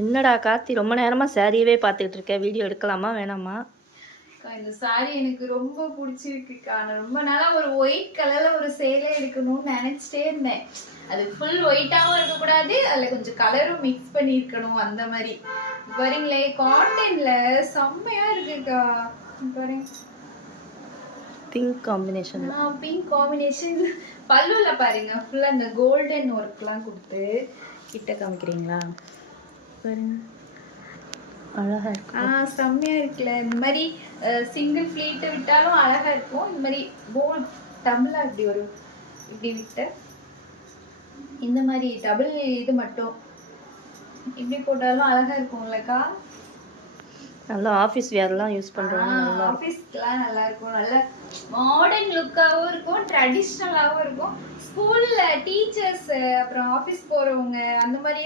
என்னடா கார்த்தி ரொம்ப நேரமா சாரியவே பார்த்துட்டு இருக்க, வீடியோ எடுக்கலாமா வேணாமா? இந்த சாரி எனக்கு ரொம்ப பிடிச்சிருக்குக்கா. நான் ரொம்ப நாளா ஒரு ஒயிட் கலர்ல ஒரு சேலை எடுக்கணும்னு நினைச்சிட்டே இருந்தேன். அது ஃபுல் ஒயிட்டாவும் இருக்கக்கூடாது, அதுல கொஞ்சம் கலரும் மிக்ஸ் பண்ணி இருக்கணும், அந்த மாதிரி. பாருங்களே, காட்டன்ல செம்மையா இருக்குக்கா. பாருங்க, பிங்க் காம்பினேஷன். Pink combination. பல்லுல பாருங்க, ஃபுல்லா இந்த கோல்டன் ஒர்க்லாம் கொடுத்து. கிட்ட காமிக்கிறீங்களா? பாருங்க, அழகா இருக்கு. செம்மையா இருக்குல்ல. இந்த மாதிரி சிங்கிள் ஃபிளீட் விட்டாலும் அழகா இருக்கும். இந்த மாதிரி கோல்ட் டம்ளா இப்படி வரும், இப்படி விட்டு இந்த மாதிரி டபுள் இது மட்டும் இப்படி போட்டாலும் அழகா இருக்கும்லக்கா. நல்லா ஆஃபீஸ் வேர்லாம் யூஸ் பண்றோம், நல்லா ஆஃபீஸ்க்குலாம் நல்லா இருக்கும். நல்ல மாடர்ன் லுக்காகவும் இருக்கும், ட்ரெடிஷ்னலாகவும் இருக்கும். ஸ்கூல்ல டீச்சர்ஸ் அப்புறம் ஆஃபீஸ் போறவங்க அந்த மாதிரி